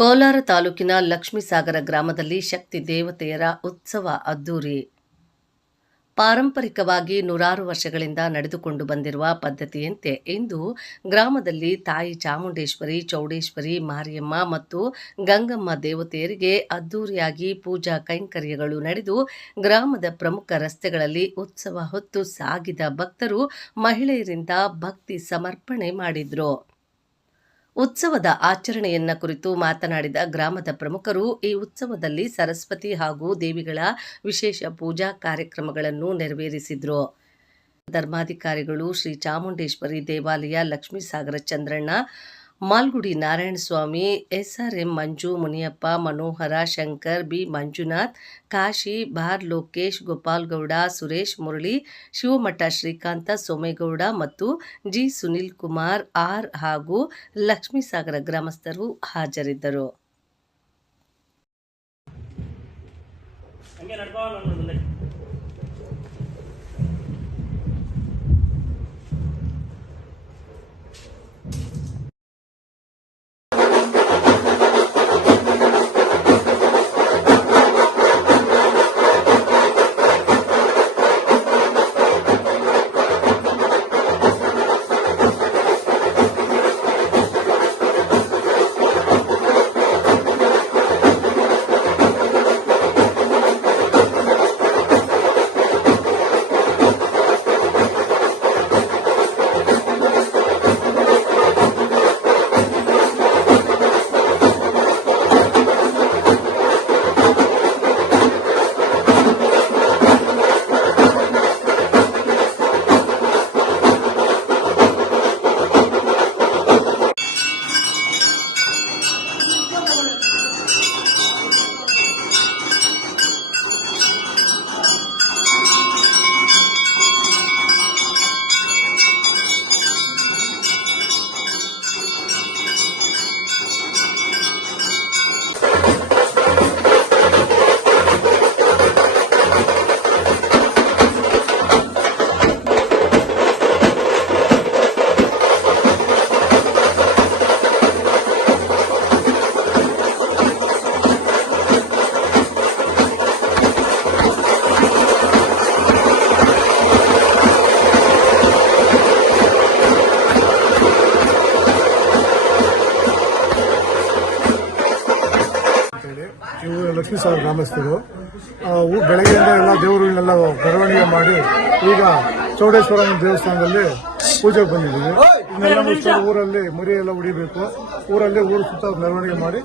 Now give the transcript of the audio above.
ಕೋಲಾರ ತಾಲೂಕಿನ ಲಕ್ಷ್ಮೀಸಾಗರ ಗ್ರಾಮದಲ್ಲಿ ಶಕ್ತಿ ದೇವತೆಯರ ಉತ್ಸವ ಅದ್ದೂರಿ. ಪಾರಂಪರಿಕವಾಗಿ ನೂರಾರು ವರ್ಷಗಳಿಂದ ನಡೆದುಕೊಂಡು ಬಂದಿರುವ ಪದ್ಧತಿಯಂತೆ ಇಂದು ಗ್ರಾಮದಲ್ಲಿ ತಾಯಿ ಚಾಮುಂಡೇಶ್ವರಿ, ಚೌಡೇಶ್ವರಿ, ಮಾರಿಯಮ್ಮ ಮತ್ತು ಗಂಗಮ್ಮ ದೇವತೆಯರಿಗೆ ಅದ್ದೂರಿಯಾಗಿ ಪೂಜಾ ಕೈಂಕರ್ಯಗಳು ನಡೆದು ಗ್ರಾಮದ ಪ್ರಮುಖ ರಸ್ತೆಗಳಲ್ಲಿ ಉತ್ಸವ ಹೊತ್ತು ಸಾಗಿದ ಭಕ್ತರು ಮಹಿಳೆಯರಿಂದ ಭಕ್ತಿ ಸಮರ್ಪಣೆ ಮಾಡಿದ್ರು. ಉತ್ಸವದ ಆಚರಣೆಯನ್ನ ಕುರಿತು ಮಾತನಾಡಿದ ಗ್ರಾಮದ ಪ್ರಮುಖರು, ಈ ಉತ್ಸವದಲ್ಲಿ ಸರಸ್ವತಿ ಹಾಗೂ ದೇವಿಗಳ ವಿಶೇಷ ಪೂಜಾ ಕಾರ್ಯಕ್ರಮಗಳನ್ನು ನೆರವೇರಿಸಿದ್ರು. ಧರ್ಮಾಧಿಕಾರಿಗಳು ಶ್ರೀ ಚಾಮುಂಡೇಶ್ವರಿ ದೇವಾಲಯ, ಲಕ್ಷ್ಮೀಸಾಗರ ಚಂದ್ರಣ್ಣ, ಮಾಲ್ಗುಡಿ ನಾರಾಯಣಸ್ವಾಮಿ, ಎಸ್ಆರ್ಎಂ ಮಂಜು, ಮುನಿಯಪ್ಪ, ಮನೋಹರ, ಶಂಕರ್, ಬಿ ಮಂಜುನಾಥ್, ಕಾಶಿ, ಬಾರ್ ಲೋಕೇಶ್, ಗೋಪಾಲ್ಗೌಡ, ಸುರೇಶ್, ಮುರಳಿ, ಶಿವಮಠ ಶ್ರೀಕಾಂತ, ಸೋಮೇಗೌಡ ಮತ್ತು ಜಿ ಸುನಿಲ್ ಕುಮಾರ್ ಆರ್ ಹಾಗೂ ಲಕ್ಷ್ಮೀಸಾಗರ ಗ್ರಾಮಸ್ಥರು ಹಾಜರಿದ್ದರು. ಇವು ಲಕ್ಷ್ಮೀಸಾಗರ ಗ್ರಾಮಸ್ಥರು. ಬೆಳಗ್ಗೆಯಿಂದ ಎಲ್ಲ ದೇವರುಗಳನ್ನೆಲ್ಲ ಮೆರವಣಿಗೆ ಮಾಡಿ ಈಗ ಚೌಡೇಶ್ವರನ ದೇವಸ್ಥಾನದಲ್ಲಿ ಪೂಜೆಗೆ ಬಂದಿದ್ದೀವಿ. ಇದನ್ನೆಲ್ಲ ಊರಲ್ಲಿ ಮರಿ ಎಲ್ಲ ಹೊಡಿಬೇಕು. ಊರಲ್ಲಿ ಊರು ಸುತ್ತ ಮೆರವಣಿಗೆ ಮಾಡಿ